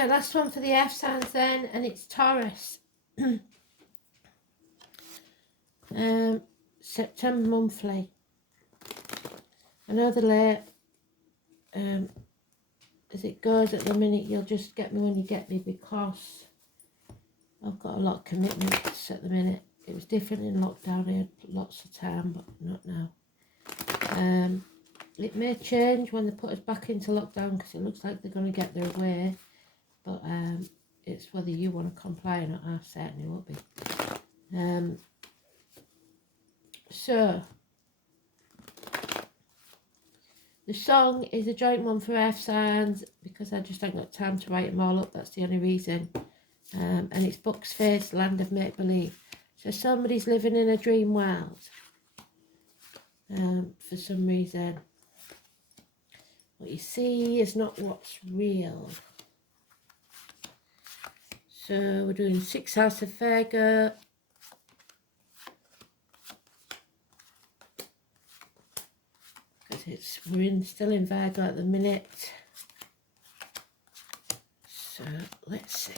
Right, last one for the F signs then, and it's Taurus. September monthly. I know the late, as it goes at the minute, you'll just get me when you get me, because I've got a lot of commitments at the minute. It was different in lockdown, I had lots of time, but not now. It may change when they put us back into lockdown, because it looks like they're going to get their way, but it's whether you want to comply or not. I certainly won't be. So the song is a joint one for F signs, because I just haven't got time to write them all up, that's the only reason. And it's Buck's Face, Land of Make Believe. So somebody's living in a dream world for some reason. What you see is not what's real. So we're doing 6th house of Virgo. Because we're still in Virgo at the minute. So let's see.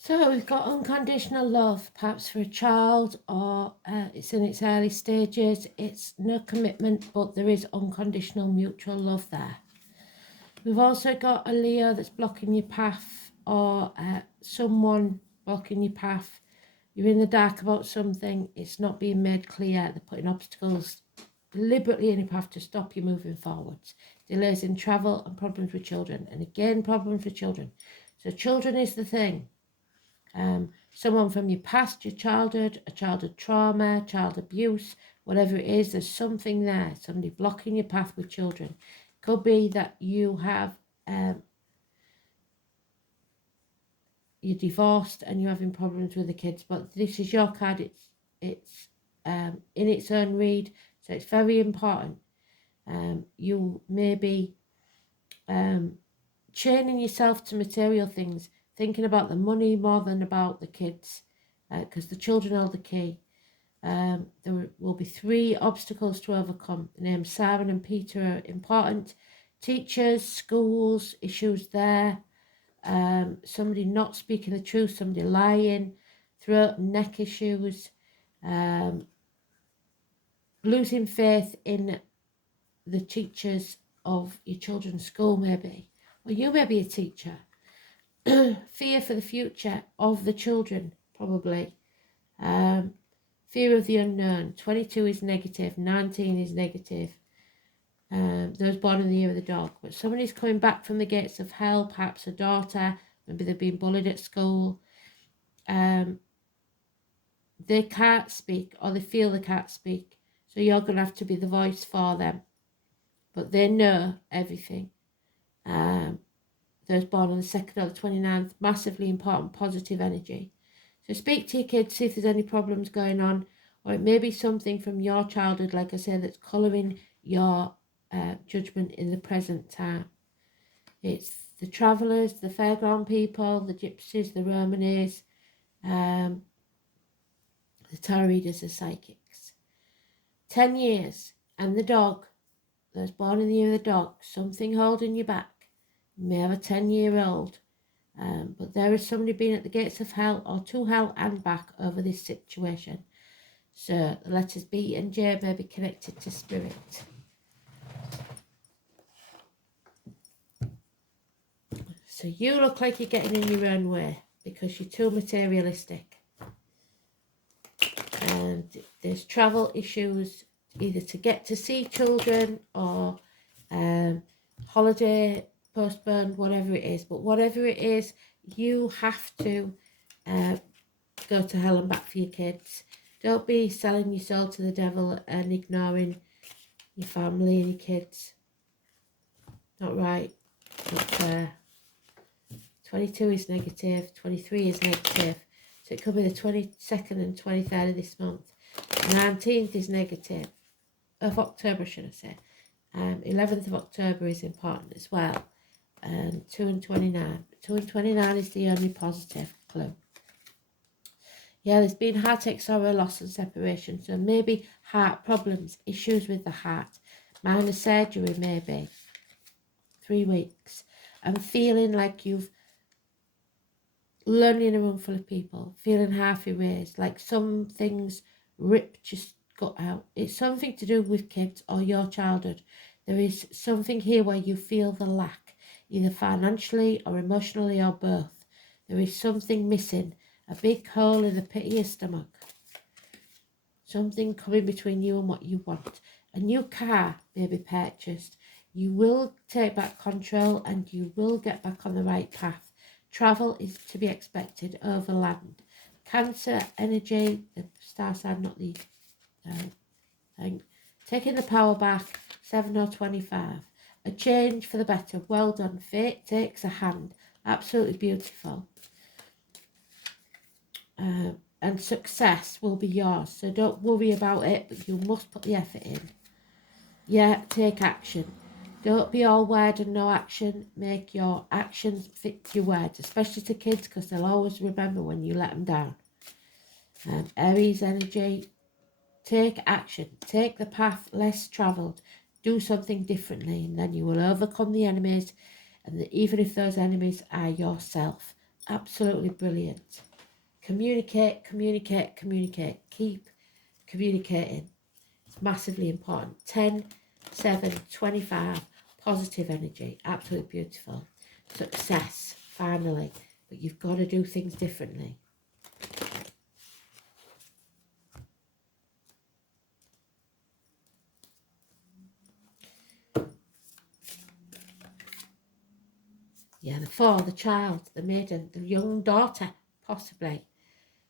So we've got unconditional love, perhaps for a child, or it's in its early stages. It's no commitment, but there is unconditional mutual love there. We've also got a Leo that's blocking your path, or someone blocking your path. You're in the dark about something, it's not being made clear. They're putting obstacles deliberately in your path to stop you moving forwards. Delays in travel and problems with children. And again, problems with children. So children is the thing. Someone from your past, your childhood, a childhood trauma, child abuse, whatever it is, there's something there, somebody blocking your path with children. Could be that you have, you're divorced and you're having problems with the kids, but this is your card, it's in its own read, so it's very important. You may be chaining yourself to material things, thinking about the money more than about the kids, because the children are the key. There will be 3 obstacles to overcome. The names Simon and Peter are important. Teachers, schools, issues there. Somebody not speaking the truth, somebody lying, throat and neck issues, losing faith in the teachers of your children's school maybe, or you may be a teacher. Fear for the future of the children, probably. Fear of the unknown. 22 is negative, 19 is negative. Those born in the year of the dog. But somebody's coming back from the gates of hell, perhaps a daughter, maybe they've been bullied at school. They can't speak, or they feel they can't speak. So you're going to have to be the voice for them. But they know everything. Those born on the 2nd or the 29th, massively important, positive energy. So speak to your kids, see if there's any problems going on, or it may be something from your childhood, like I said, that's colouring your judgment in the present time. It's the travellers, the fairground people, the gypsies, the Romanes, the tarot readers, the psychics. 10 years, and the dog, those born in the year of the dog, something holding you back. You may have a 10-year-old, but there is somebody being at the gates of hell, or to hell and back, over this situation. So the letters B and J may be connected to spirit. So you look like you're getting in your own way because you're too materialistic. And there's travel issues, either to get to see children or holiday postponed, whatever it is. But whatever it is, you have to go to hell and back for your kids. Don't be selling your soul to the devil and ignoring your family and your kids. Not right. Not fair. 22 is negative, 23 is negative. So it could be the 22nd and 23rd of this month. 19th is negative. Of October, should I say. 11th of October is important as well. And 2 and 29. 2 and 29 is the only positive clue. Yeah, there's been heartache, sorrow, loss and separation. So maybe heart problems, issues with the heart. Minor surgery maybe. 3 weeks. And feeling like you've lonely in a room full of people, feeling half erased, like some things ripped, just got out. It's something to do with kids or your childhood. There is something here where you feel the lack, either financially or emotionally or both. There is something missing, a big hole in the pit of your stomach. Something coming between you and what you want. A new car may be purchased. You will take back control and you will get back on the right path. Travel is to be expected over land. Cancer energy, the star sign, not the thing. Taking the power back, 7 or 25. A change for the better. Well done. Fate takes a hand. Absolutely beautiful. And success will be yours. So don't worry about it, but you must put the effort in. Yeah, take action. Don't be all word and no action. Make your actions fit your words, especially to kids, because they'll always remember when you let them down. Aries energy, take action. Take the path less travelled. Do something differently, and then you will overcome the enemies, and even if those enemies are yourself. Absolutely brilliant. Communicate, communicate, communicate. Keep communicating. It's massively important. 10, 7, 25. Positive energy. Absolutely beautiful. Success, finally. But you've got to do things differently. Yeah, the 4, the child, the maiden, the young daughter, possibly.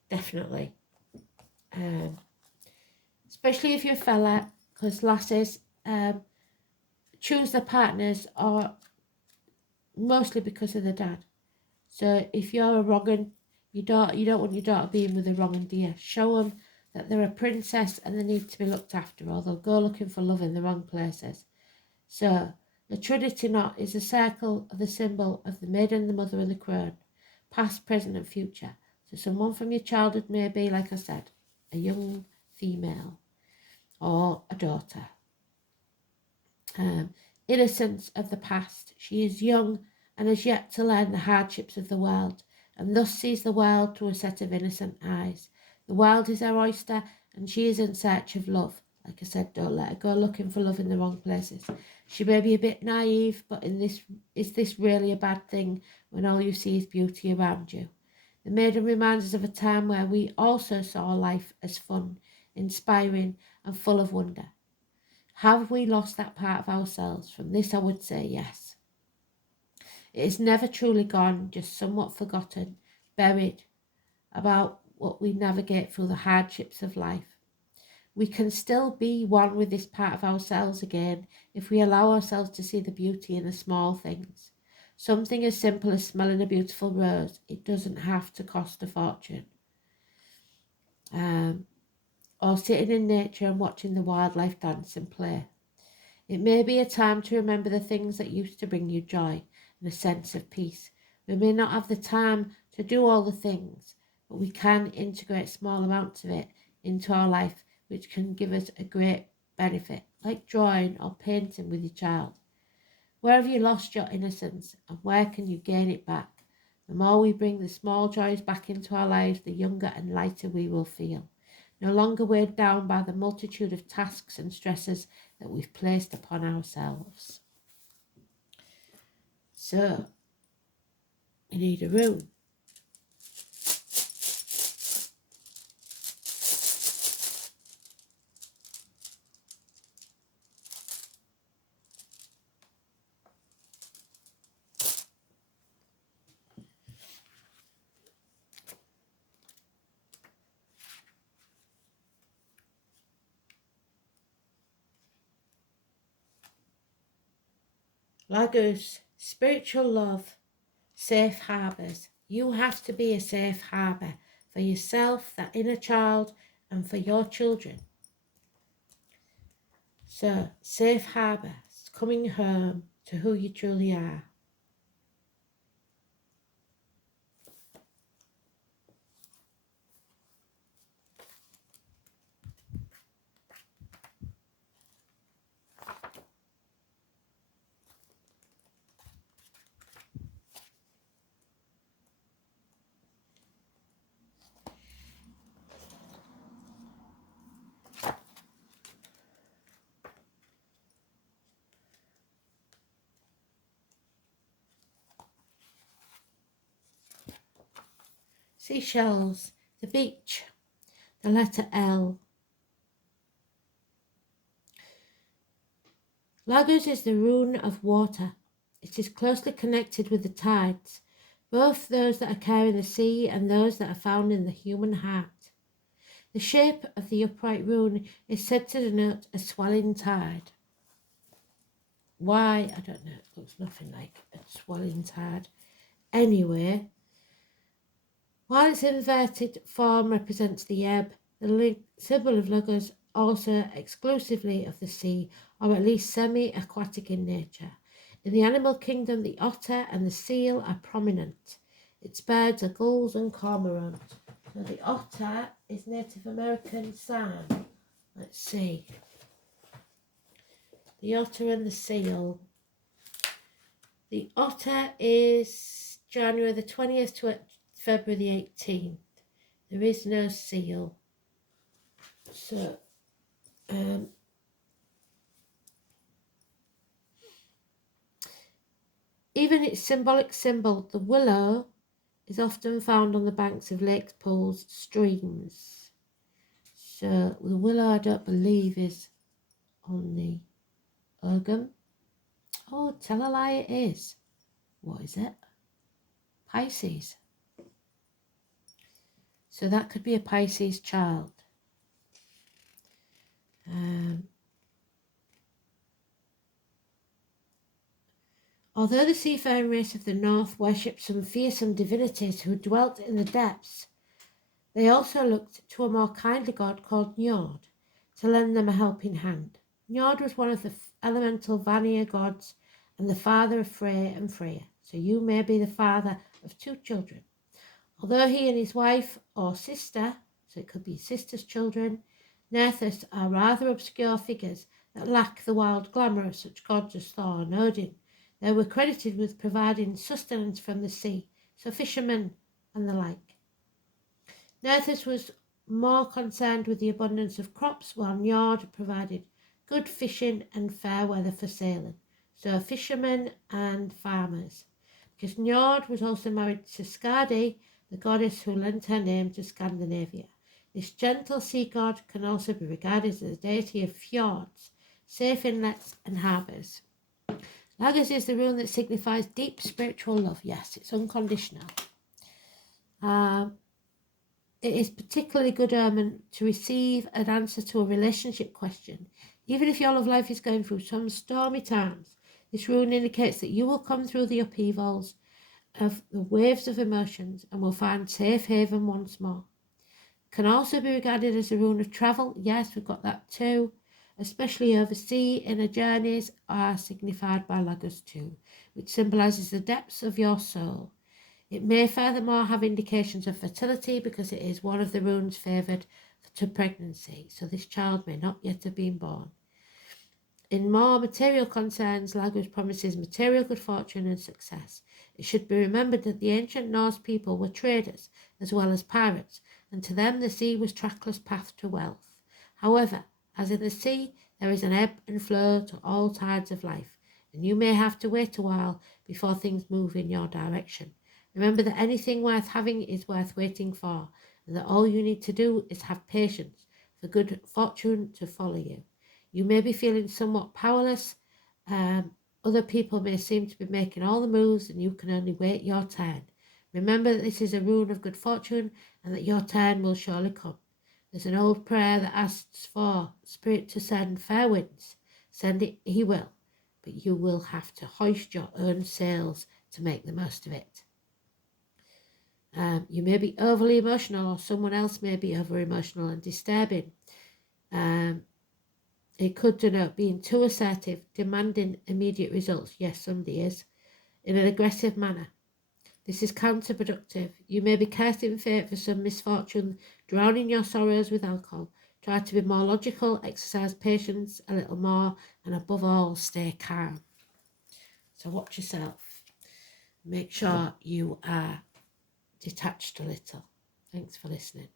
Definitely. Especially if you're a fella, because lasses choose their partners or mostly because of the dad. So if you're a wrong-un, you don't want your daughter being with a wrong-un, do you? Show them that they're a princess and they need to be looked after, or they'll go looking for love in the wrong places. So the Trinity knot is a circle of the symbol of the maiden, the mother and the crone, past, present and future. So someone from your childhood may be, like I said, a young female or a daughter. Innocence of the past. She is young and has yet to learn the hardships of the world, and thus sees the world through a set of innocent eyes. The world is her oyster, and she is in search of love. Like I said, don't let her go looking for love in the wrong places. She may be a bit naive, but is this really a bad thing when all you see is beauty around you? The maiden reminds us of a time where we also saw life as fun, inspiring, and full of wonder. Have we lost that part of ourselves? From this, I would say yes. It is never truly gone, just somewhat forgotten, buried, about what we navigate through the hardships of life. We can still be one with this part of ourselves again if we allow ourselves to see the beauty in the small things. Something as simple as smelling a beautiful rose. It doesn't have to cost a fortune. Or sitting in nature and watching the wildlife dance and play. It may be a time to remember the things that used to bring you joy and a sense of peace. We may not have the time to do all the things, but we can integrate small amounts of it into our life, which can give us a great benefit, like drawing or painting with your child. Where have you lost your innocence, and where can you gain it back? The more we bring the small joys back into our lives, the younger and lighter we will feel. No longer weighed down by the multitude of tasks and stresses that we've placed upon ourselves. So, You need a rune. Lagos, spiritual love, safe harbours. You have to be a safe harbour for yourself, that inner child, and for your children. So, safe harbour, coming home to who you truly are. Seashells, the beach, the letter L. Lagos is the rune of water. It is closely connected with the tides, both those that occur in the sea and those that are found in the human heart. The shape of the upright rune is said to denote a swelling tide. Why? I don't know. It looks nothing like a swelling tide. Anyway, while its inverted form represents the ebb, the symbol of Lagos also exclusively of the sea, or at least semi-aquatic in nature. In the animal kingdom, the otter and the seal are prominent. Its birds are gulls and cormorants. So the otter is Native American sign. Let's see. The otter and the seal. The otter is January the 20th to February the 18th. There is no seal. So, even its symbolic symbol, the willow, is often found on the banks of lakes, pools, streams. So the willow, I don't believe, is on the Ogham. Oh, tell a lie, it is. What is it? Pisces. So that could be a Pisces child. Although the seafaring race of the north worshipped some fearsome divinities who dwelt in the depths, they also looked to a more kindly god called Njord to lend them a helping hand. Njord was one of the elemental Vanir gods and the father of Frey and Freya, so you may be the father of two children. Although he and his wife or sister, so it could be sister's children, Nerthus, are rather obscure figures that lack the wild glamour of such gods as Thor and Odin, they were credited with providing sustenance from the sea, so fishermen and the like. Nerthus was more concerned with the abundance of crops, while Njord provided good fishing and fair weather for sailing, so fishermen and farmers. Because Njord was also married to Skadi, the goddess who lent her name to Scandinavia. This gentle sea god can also be regarded as the deity of fjords, safe inlets and harbours. Lagos is the rune that signifies deep spiritual love. Yes, it's unconditional. It is particularly good omen to receive an answer to a relationship question. Even if your love life is going through some stormy times, this rune indicates that you will come through the upheavals of the waves of emotions and will find safe haven once more. Can also be regarded as a rune of travel. Yes, we've got that too. Especially overseas, inner journeys are signified by Lagos too, which symbolises the depths of your soul. It may furthermore have indications of fertility because it is one of the runes favoured to pregnancy, so this child may not yet have been born. In more material concerns, Lagos promises material good fortune and success. It should be remembered that the ancient Norse people were traders as well as pirates, and to them the sea was trackless path to wealth. However, as in the sea, there is an ebb and flow to all tides of life, and you may have to wait a while before things move in your direction. Remember that anything worth having is worth waiting for, and that all you need to do is have patience for good fortune to follow you. You may be feeling somewhat powerless. Other people may seem to be making all the moves and you can only wait your turn. Remember that this is a rune of good fortune and that your turn will surely come. There's an old prayer that asks for Spirit to send fair winds. Send it, he will, but you will have to hoist your own sails to make the most of it. You may be overly emotional, or someone else may be over emotional and disturbing. It could denote being too assertive, demanding immediate results. Yes, somebody is, in an aggressive manner. This is counterproductive. You may be cursing fate for some misfortune, drowning your sorrows with alcohol. Try to be more logical, exercise patience a little more, and above all, stay calm. So watch yourself. Make sure you are detached a little. Thanks for listening.